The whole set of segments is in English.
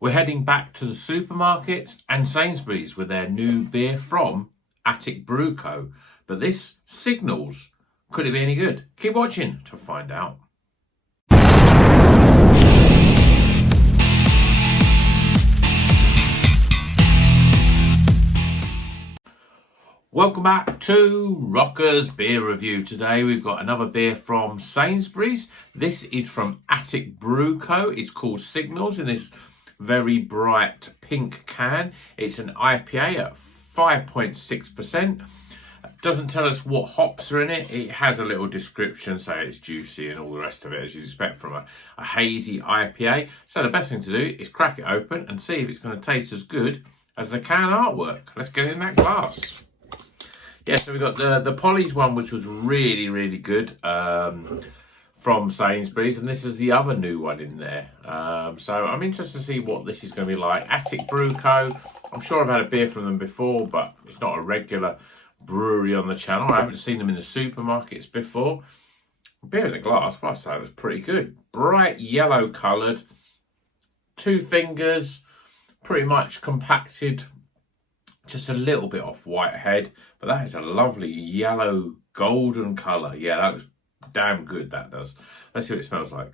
We're heading back to the supermarkets and Sainsbury's with their new beer from Attic Brew Co. But this Signals, could it be any good? Keep watching to find out. Welcome back to Rocker's Beer Review. Today we've got another beer from Sainsbury's. This is from Attic Brew Co. It's called Signals in this very bright pink can. It's an IPA at 5.6%. Doesn't tell us what hops are in it. It has a little description, say it's juicy and all the rest of it, as you'd expect from a hazy IPA. So the best thing to do is crack it open and see if it's going to taste as good as the can artwork. Let's get in that glass. Yeah, so we've got the Polly's one, which was really, really good from Sainsbury's. And this is the other new one in there. So I'm interested to see what this is going to be like. Attic Brew Co. I'm sure I've had a beer from them before, but it's not a regular brewery on the channel. I haven't seen them in the supermarkets before. Beer in the glass, well, I'd say it was pretty good. Bright yellow coloured. 2 fingers, pretty much compacted. Just a little bit off white head, but that is a lovely yellow golden colour. Yeah, that looks damn good, that does. Let's see what it smells like.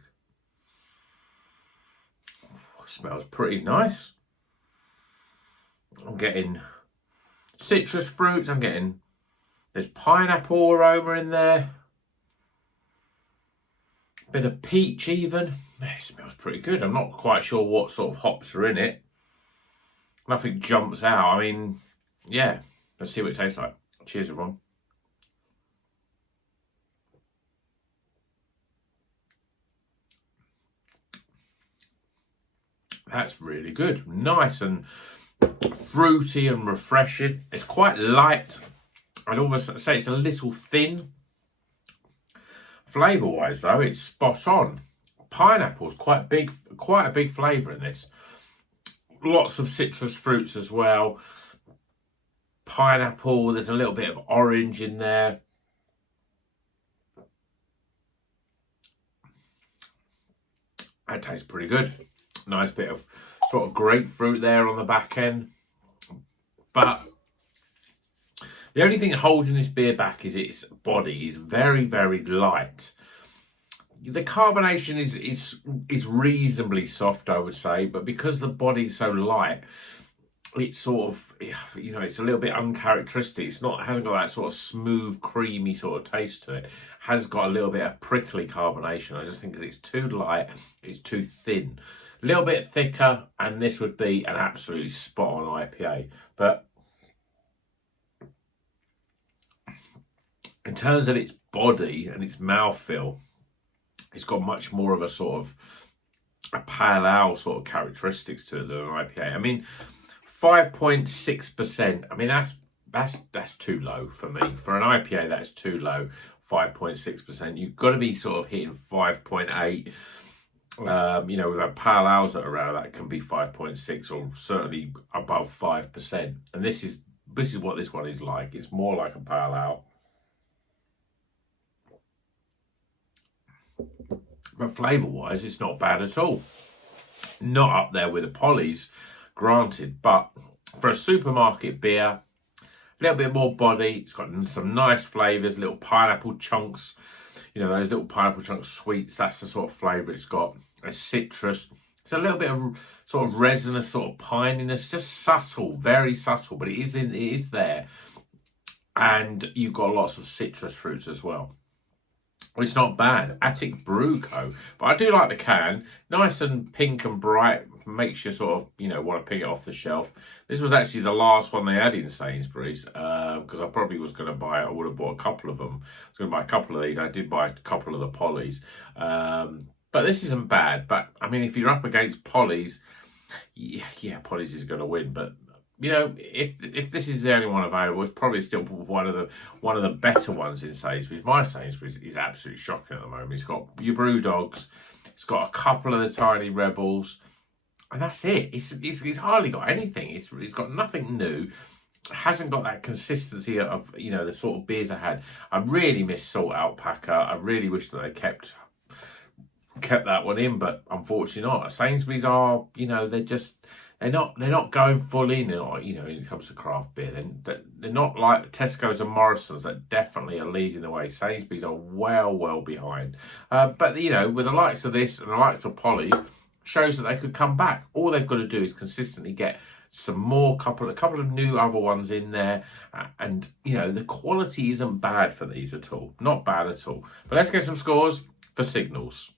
It smells pretty nice. I'm getting citrus fruits. There's pineapple aroma in there. A bit of peach even. It smells pretty good. I'm not quite sure what sort of hops are in it. Nothing jumps out. I mean, yeah. Let's see what it tastes like. Cheers, everyone. That's really good. Nice and fruity and refreshing. It's quite light. I'd almost say it's a little thin. Flavour-wise, though, it's spot on. Pineapple's quite a big flavour in this. Lots of citrus fruits as well. Pineapple, there's a little bit of orange in there. That tastes pretty good. Nice bit of sort of grapefruit there on the back end. But the only thing holding this beer back is its body is very, very light. The carbonation is reasonably soft, I would say, but because the body's so light, it's sort of, you know, it's a little bit uncharacteristic. Hasn't got that sort of smooth, creamy sort of taste to it. Has got a little bit of prickly carbonation. I just think because it's too light, it's too thin. A little bit thicker, and this would be an absolutely spot on IPA. But in terms of its body and its mouthfeel, it's got much more of a sort of a pale ale sort of characteristics to it than an IPA. I mean, 5.6%. I mean, that's too low for me. For an IPA, that's too low. 5.6%. You've got to be sort of hitting 5.8. You know, we've had pale ales that are around that can be 5.6 or certainly above 5%. And this is what this one is like. It's more like a pale ale. But flavour-wise, it's not bad at all. Not up there with the Polly's, granted. But for a supermarket beer, a little bit more body. It's got some nice flavours, little pineapple chunks. You know, those little pineapple chunks sweets. That's the sort of flavour it's got. A citrus. It's a little bit of sort of resinous, sort of pininess. Just subtle, very subtle. But it is there. And you've got lots of citrus fruits as well. It's not bad. Attic Brew Co. But I do like the can. Nice and pink and bright. Makes you sort of, you know, want to pick it off the shelf. This was actually the last one they had in Sainsbury's. Because I probably was going to buy it. I would have bought a couple of them. I was going to buy a couple of these. I did buy a couple of the Polly's. But this isn't bad. But, I mean, if you're up against Polly's, yeah, Polly's is going to win. But, you know, if this is the only one available, it's probably still one of the better ones in Sainsbury's. My Sainsbury's is absolutely shocking at the moment. It's got your Brew Dogs, it's got a couple of the Tiny Rebels, and that's it. It's hardly got anything. It's got nothing new. It hasn't got that consistency of, you know, the sort of beers I had. I really miss Salt Alpaca. I really wish that they kept kept that one in, but unfortunately not. Sainsbury's are, you know, they're not going full in, you know, when it comes to craft beer. They're not like Tesco's and Morrison's that definitely are leading the way. Sainsbury's are well behind. But, you know, with the likes of this and the likes of Polly's, shows that they could come back. All they've got to do is consistently get some more, a couple of new other ones in there. And, you know, the quality isn't bad for these at all. Not bad at all. But let's get some scores for Signals.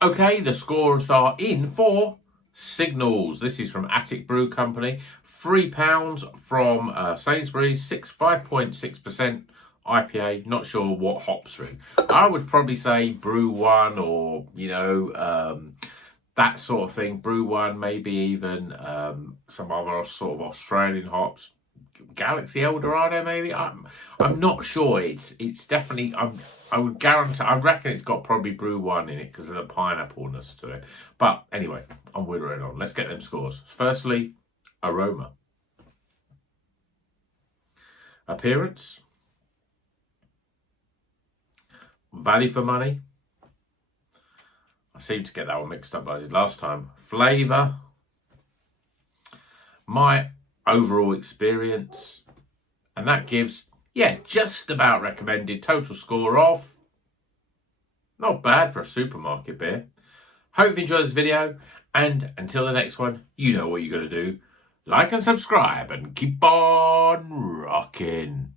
Okay, the scores are in for Signals. This is from Attic Brew Company. £3 from Sainsbury's, 5.6% IPA. Not sure what hops are in. I would probably say Brew One, or, you know, that sort of thing. Brew One, maybe even some other sort of Australian hops. Galaxy Eldorado, maybe. I'm not sure. It's definitely. I would guarantee. I reckon it's got probably Brew One in it because of the pineapple-ness to it. But anyway, I'm withering on. Let's get them scores. Firstly, aroma, appearance, value for money. I seem to get that one mixed up like I did last time. Flavour, my overall experience, and that gives, yeah, just about recommended. Total score of not bad for a supermarket beer. Hope you enjoyed this video, and until the next one, you know what you got to do. Like and subscribe and keep on rocking.